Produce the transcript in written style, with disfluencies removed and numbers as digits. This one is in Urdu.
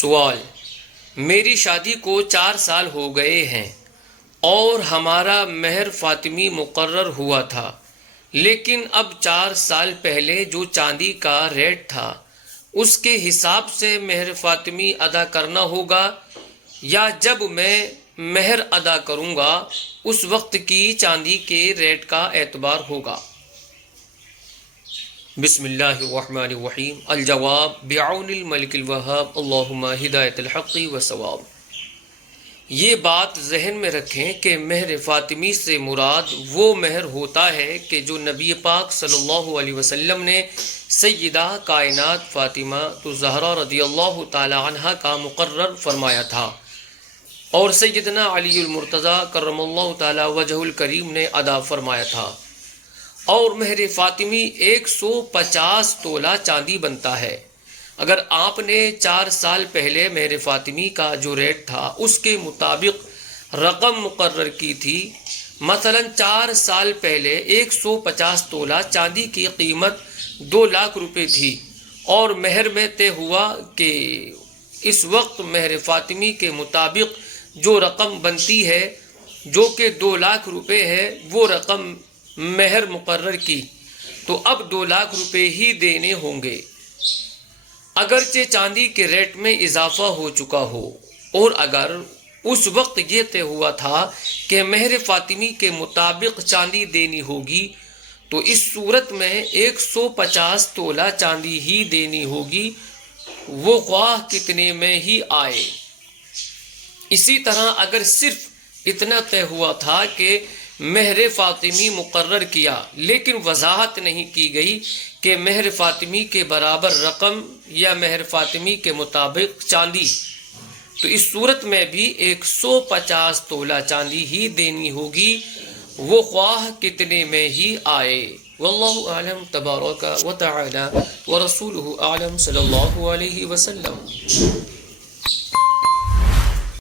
سوال: میری شادی کو 4 سال ہو گئے ہیں اور ہمارا مہر فاطمی مقرر ہوا تھا، لیکن اب 4 سال پہلے جو چاندی کا ریٹ تھا اس کے حساب سے مہر فاطمی ادا کرنا ہوگا یا جب میں مہر ادا کروں گا اس وقت کی چاندی کے ریٹ کا اعتبار ہوگا؟ بسم اللہ الرحمن الرحیم۔ الجواب: بعون الملک الوہاب، اللہم ہدایت الحق و ثواب۔ یہ بات ذہن میں رکھیں کہ مہر فاطمی سے مراد وہ مہر ہوتا ہے کہ جو نبی پاک صلی اللہ علیہ وسلم نے سیدہ کائنات فاطمہ الزہرا رضی اللہ تعالی عنہ کا مقرر فرمایا تھا اور سیدنا علی المرتضیٰ کرم اللہ تعالی وجہ الکریم نے ادا فرمایا تھا، اور مہر فاطمی 150 تولہ چاندی بنتا ہے۔ اگر آپ نے 4 سال پہلے مہر فاطمی کا جو ریٹ تھا اس کے مطابق رقم مقرر کی تھی، مثلا 4 سال پہلے 150 تولہ چاندی کی قیمت 2 لاکھ روپے تھی اور مہر میں طے ہوا کہ اس وقت مہر فاطمی کے مطابق جو رقم بنتی ہے جو کہ 2 لاکھ روپے ہے، وہ رقم مہر مقرر کی، تو اب 2 لاکھ روپے ہی دینے ہوں گے، اگرچہ چاندی کے ریٹ میں اضافہ ہو چکا ہو۔ اور اگر اس وقت یہ طے ہوا تھا کہ مہر فاطمی کے مطابق چاندی دینی ہوگی تو اس صورت میں 150 تولہ چاندی ہی دینی ہوگی، وہ خواہ کتنے میں ہی آئے۔ اسی طرح اگر صرف اتنا طے ہوا تھا کہ مہر فاطمی مقرر کیا لیکن وضاحت نہیں کی گئی کہ مہر فاطمی کے برابر رقم یا مہر فاطمی کے مطابق چاندی، تو اس صورت میں بھی 150 تولہ چاندی ہی دینی ہوگی، وہ خواہ کتنے میں ہی آئے۔ واللہ اعلم تبارک و تعالی ورسولہ اعلم صلی اللہ علیہ وسلم۔